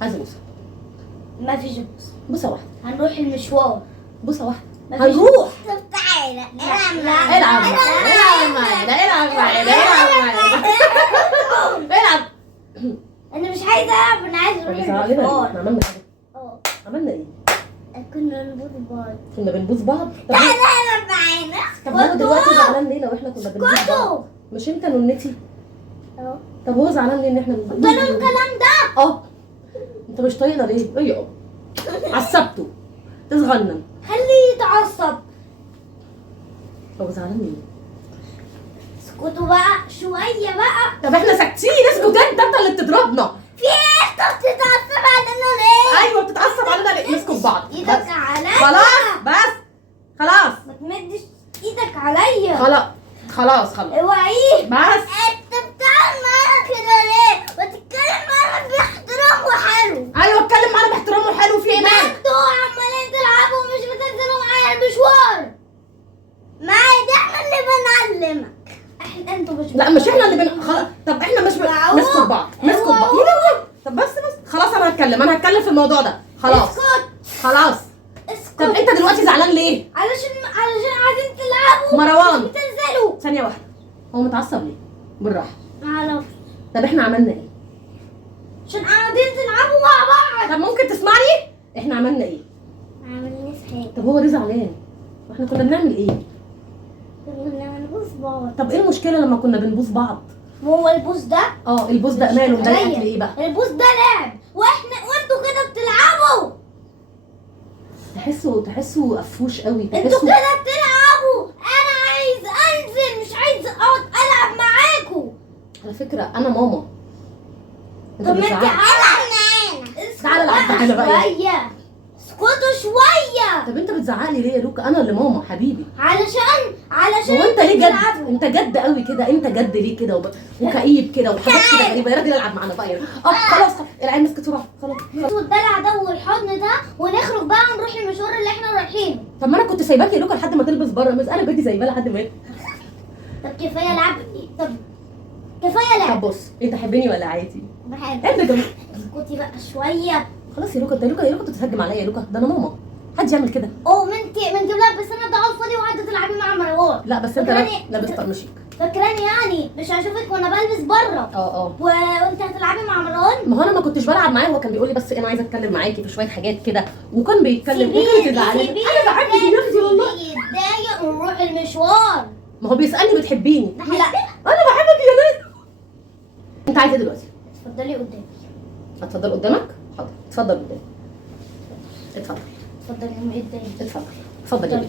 عايزه بوسه. مفيش بوسه. بوسه واحده. هنروح المشوار. بوسه واحده. مفيش هنروح. طب تعالى العب معايا. العب معايا. العب معايا. العب. انا مش عايزه العب، انا عايزه اروح احنا المشوار. عملنا حاجه. اه عملنا ايه؟ كنا نبوظ بعض. كنا بنبوس بعض. تعالى العب معانا. طب هو دلوقتي زعلان ليه لو احنا كنا بنبوس بعض؟ مش انت نونتي؟ اه طب هو زعلان ليه ان احنا بنبوس؟ ده الكلام ده. اه انت مش طايقنا ليه؟ ايه يابا؟ عصبته تزغنن. خليه يتعصب. هو زعلان ليه؟ اسكتوا بقى شويه بقى. طب احنا ساكتين. اسكت انت اللي بتضربنا. في ايه؟ انت بتتعصب علينا ليه؟ ايوه بتتعصب علينا ليه؟ نسكت بعض. ايدك عليا. خلاص بس. خلاص. ما تمدش ايدك عليا. خلاص اوعيه. بس. انت بتعمل معانا كده ليه؟ وتتكلم معانا باحترام وحلو. ايوه اتكلم معانا باحترام وحلو. في ايه مالك؟ انتوا عمالين تلعبوا ومش بتنزلوا معايا المشوار. معايا ده احنا اللي بنعلمك. انتوا مش لا مش احنا اللي خلاص. طب احنا مش نسكت بعض. طب بس خلاص انا هتكلم في الموضوع ده. خلاص خلاص. اسكت. طب انت دلوقتي زعلان ليه؟ علشان عايزين تلعبوا مروان. مش بتنزلوا. ثانية واحدة. هو متعصب ليه؟ بالراحة. معرفش. طب احنا عملنا ايه؟ عشان قاعدين تلعبوا مع بعض. طب ممكن تسمعني؟ احنا عملنا ايه؟ عملناش حاجة. طب هو ليه زعلان؟ واحنا كنا بنعمل ايه؟ كنا بنبوس بعض. طب ايه المشكلة لما كنا بنبوس بعض؟ هو البوس ده؟ البوس ده ماله مضايقك ليه بقى؟ البوس ده لعب وانتوا كده بتلعبوا. تحسوا قفوش قوي. انتوا كده بتلعبوا. انا عايز انزل، مش عايز اقعد العب معاكم. على فكرة انا ماما. طب ما انت العب معانا. تعالى العب معانا بقى. شوية. اسكتوا شوية. طب انت بتزعقلي ليه يا لوكا؟ انا اللي ماما حبيبي. علشان هو انت ليه جد؟ بتلعبوا. انت جد قوي كده. انت جد ليه كده وكئيب كده وحاجات كده غريبه. يا راجل العب معانا بقى يا خلاص. العيال مسكت بسرعه. خلاص. والدلع ده والحضن ده ونخرج بقى ونروح المشوار اللي احنا رايحينه. طب ما انا كنت سايباك يا لوكا لحد ما تلبس بره. بس انا بدي سايباه لحد ما. طب كفايه لعب. طب كفايه لعب. طب بص انت تحبني ولا عادي؟ بحب. انت جميل. اسكتي بقى شويه. خلاص يا لوكا. يا لوكا بتتهجم عليا يا لوكا. ده انا ماما. حد يعمل كده؟ ما انت لا بس انا ضعف فاضي وقاعده تلعبي مع مروان. لا بس انت لابس طرمشيك. فاكراني يعني مش هشوفك وانا بلبس بره. وانت هتلعبي مع مروان. ما هو انا ما كنتش بلعب معاه. هو كان بيقول لي بس انا عايزه اتكلم معاكي في شويه حاجات كده وكان بيتكلم. ممكن تزعلي. انا بحبك يا اختي والله. يتضايق ونروح المشوار. ما هو بيسالني بتحبيني. لا انا بحبك يا ناس. انت عايزه ايه دلوقتي؟ اتفضلي قدامي. اتفضل قدامك. حاضر. اتفضل قدامي. اتفضل. اتفضلي قدامي. اتفضل. اتفضل.